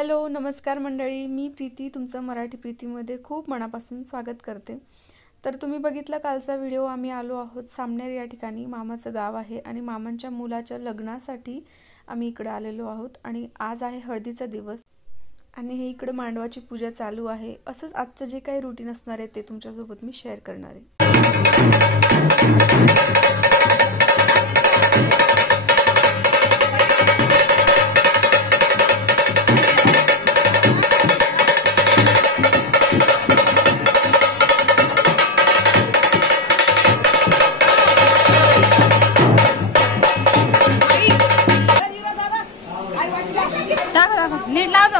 Hello नमस्कार मंडळी, मी प्रीती तुमचं मराठी प्रीतीमध्ये खूप मनापासून स्वागत करते। तर तुम्ही बघितला कालचा व्हिडिओ, आम्ही आलो आहोत सामनेर या ठिकाणी। मामाचं गाव आहे आणि मामांच्या मुलाच्या लग्नासाठी आम्ही इकडे आलेलो आहोत आणि आज आहे हळदीचा दिवस आणि हे इकडे मांडवाची पूजा चालू आहे। असंच आजचं जे काही रूटीन असणार आहे ते तुमच्यासोबत मी शेअर करणार आहे। नीट लावतो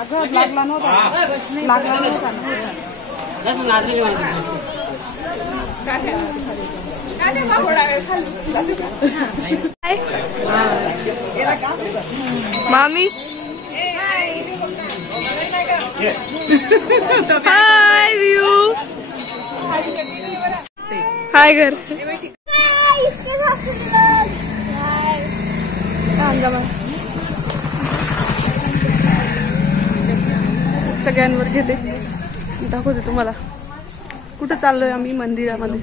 अगं लागला नव्हता मामी हाय व्यू हाय घर सगळ्यांवर घेते, दाखवते तुम्हाला कुठं चाललोय आम्ही। मंदिरामध्ये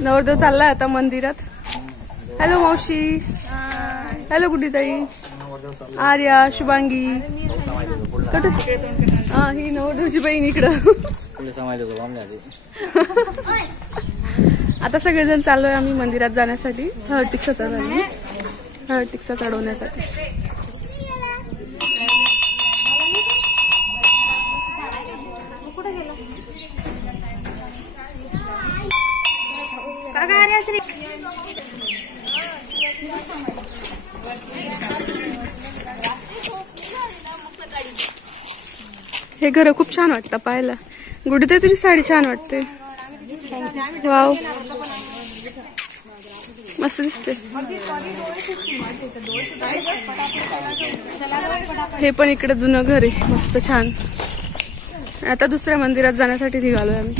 नवरदेव चाललाय आता मंदिरात। हॅलो मावशी, हॅलो गुड्डी ताई, आर्या, शुभांगी, हा ही नवरदेवची बहीण इकडं। आता सगळेजण चाललोय आम्ही मंदिरात जाण्यासाठी, हळद टिक्सा चढवण्यासाठी। हे घर खूप छान वाटतं पाहायला। गुड्डी तुझी साडी छान वाटते, वाव मस्त दिसते। हे पण इकडे जुनं घर आहे, मस्त छान। आता दुसऱ्या मंदिरात जाण्यासाठी निघालोय आम्ही।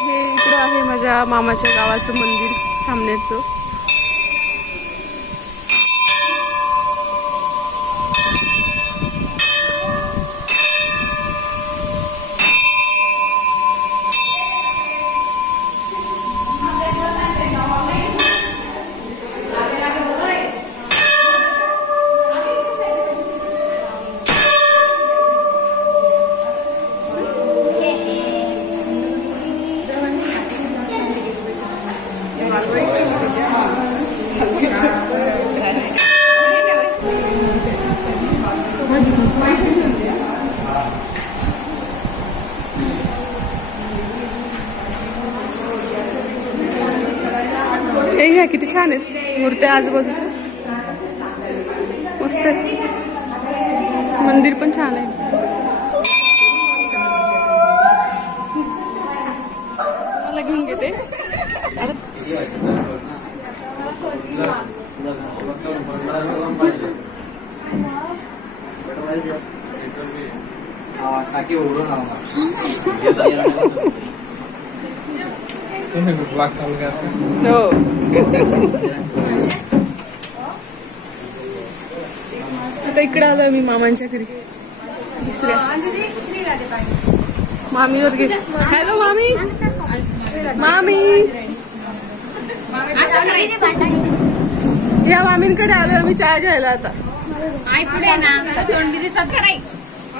हे इकडे आहे माझ्या मामाच्या गावाचं मंदिर सामनेचं। हे किती छान आहेत मूर्त्या आजूबाजूच्या, मस्त आहे। मंदिर पण छान आहे। मला घेऊन घेते आता इकडे आलोय मी मामांच्या घरी दुसऱ्या। मामीवर घे। हॅलो मामी, मामी या मामींकडे आलोय आम्ही चहा घ्यायला आता।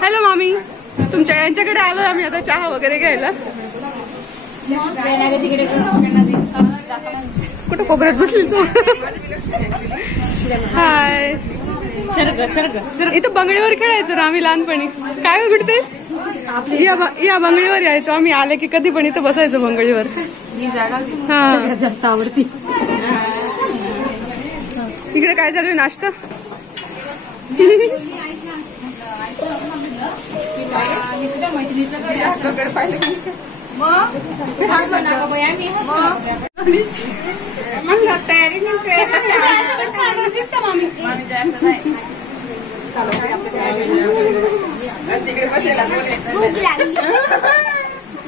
हॅलो मामी, तुमच्या यांच्याकडे आलोय आम्ही आता चहा वगैरे घ्यायला। कुठं कोपऱ्यात बसली तू? हाय इथं बंगळीवर खेळायचो ना आम्ही लहानपणी. काय कुठते या बंगळीवर यायचो आम्ही. आले की कधी पण इथं बसायचो बंगळीवर. ही जागा हा जास्त आवडती. इकडे काय चालू आहे नाश्ता? तयारी तिकडे बसायला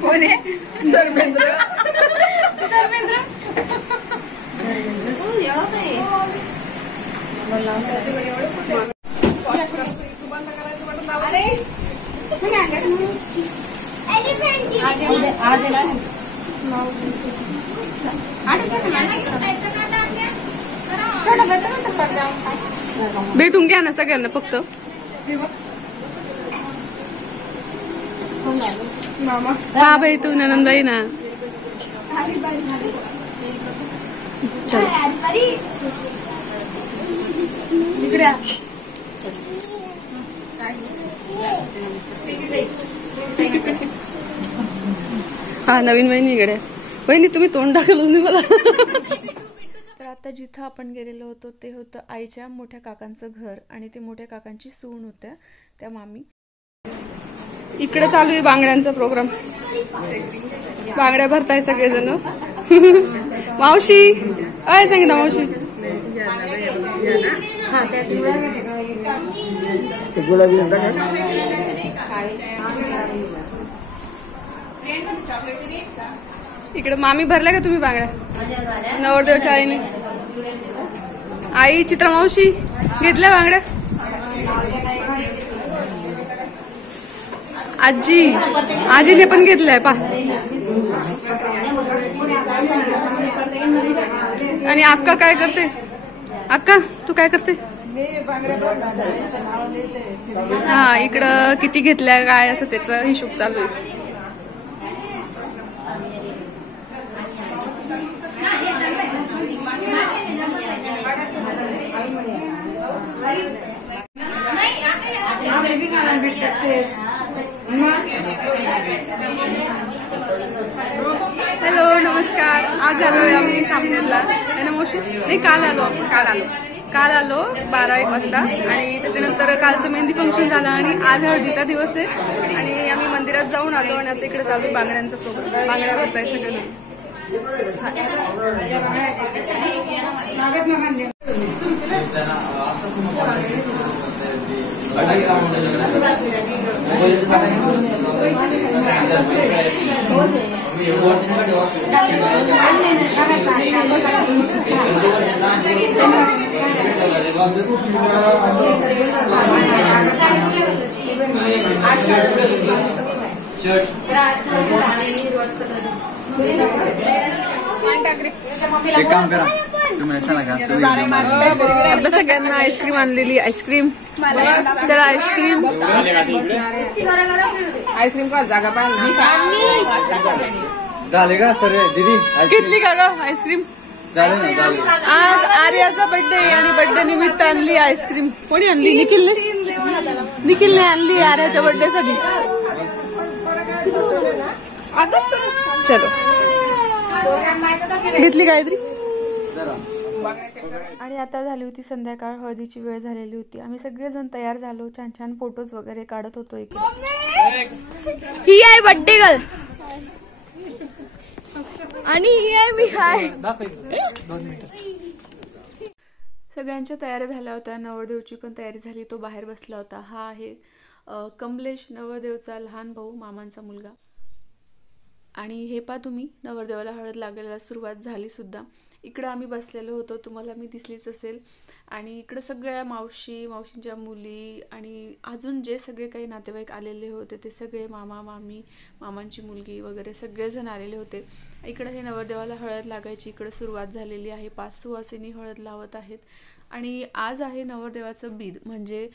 कोण आहे? धर्मेंद्र. भेटून घ्या ना सगळ्यांना फक्त. हा बाई तू नंदाई ना. हा नवीन वहिनी इकडे. वहिनी तुम्ही तोंड टाकलं नाही मला. तर आता जिथं आपण गेलेलो होतो ते होतं आईच्या मोठ्या काकांचं घर आणि ते मोठ्या काकांची सून होत्या त्या मामी. इकडे चालू आहे बांगड्यांचा प्रोग्राम. बांगड्या भरताय सगळेजण. मावशी अय सांगितलं मावशी. इकडे मामी भरल्या का तुम्ही बांगड्या? नवरदेवच्या आईने. आई चित्रा मावशी घेतल्या बांगड्या? आजीने पण घेतलंय पा. आणि अक्का काय करते? अक्का तू काय करते? हा इकडं किती घेतल्या काय असं त्याचा हिशोब चालू आहे. हॅलो नमस्कार. आज आलोय आम्ही सामनेरला. मोशी नाही काल आलो आपण. काल आलो 12-1 वाजता. आणि त्याच्यानंतर कालचं मेहंदी फंक्शन झालं आणि आज हळदीचा दिवस आहे आणि आम्ही मंदिरात जाऊन आलो आणि आता इकडे चालू बांगड्यांचा प्रोग्राम. बांगड्या भरताय सगळे. एक काम करा तुम्ही सगळ्यांना आईस्क्रीम आणलेली. आईस्क्रीम चला आईस्क्रीम. आईस्क्रीम का जागा झाले का सर दीदी? घेतली का ग आईस्क्रीम? झाले ना. आज आर्याचा बर्थडे आणि बर्थडे निमित्त आणली आईस्क्रीम. कोणी आणली? निखिलने आणली आर्याच्या बर्थडे साठी. चलो घेतली गायत्री. आणि आता झाली होती संध्याकाळ. हळदीची वेळ झालेली होती. आम्ही सगळेजण तयार झालो. छान छान फोटोज वगैरे काढत होतो. ही आहे बड्डे गर्ल आणि ही आहे मी. हाय सगळ्यांच्या तयारी झाल्या होत्या. नवरदेवची पण तयारी झाली. तो बाहेर बसला होता. हा आहे कमलेश, नवरदेवचा लहान भाऊ, मामांचा मुलगा. आणि हे पा तुम्ही नवरदेवाला हळद लागायला सुरुवात झाली सुद्धा. इकडं आम्ही बसलेलो होतो. तुम्हाला मी दिसलीच असेल. आणि इकडं सगळ्या मावशींच्या मुली आणि अजून जे सगळे काही नातेवाईक आलेले होते ते सगळे मामा मामी, मामांची मुलगी वगैरे सगळेजण आलेले होते. इकडं हे नवरदेवाला हळद लागायची इकडं सुरुवात झालेली आहे. 5 सुवासिनी हळद लावत आहेत आणि आज आहे नवरदेवाचं बीद म्हणजे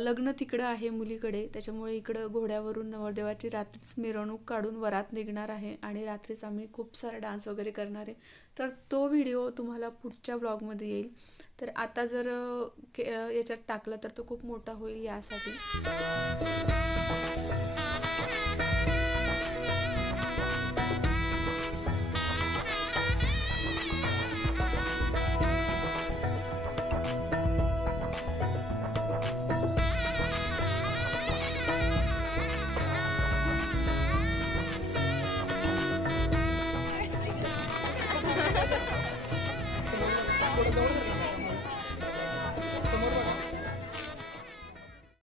लग्न तिकडं आहे मुलीकडे. त्याच्यामुळे इकडं घोड्यावरून नवरदेवाची रात्रीच मिरवणूक काढून वरात निघणार आहे आणि रात्रीच आम्ही खूप सारा डान्स वगैरे करणार आहे. तर तो व्हिडिओ तुम्हाला पुढच्या ब्लॉगमध्ये येईल. तर आता जर याच्यात टाकलं तर तो खूप मोठा होईल यासाठी.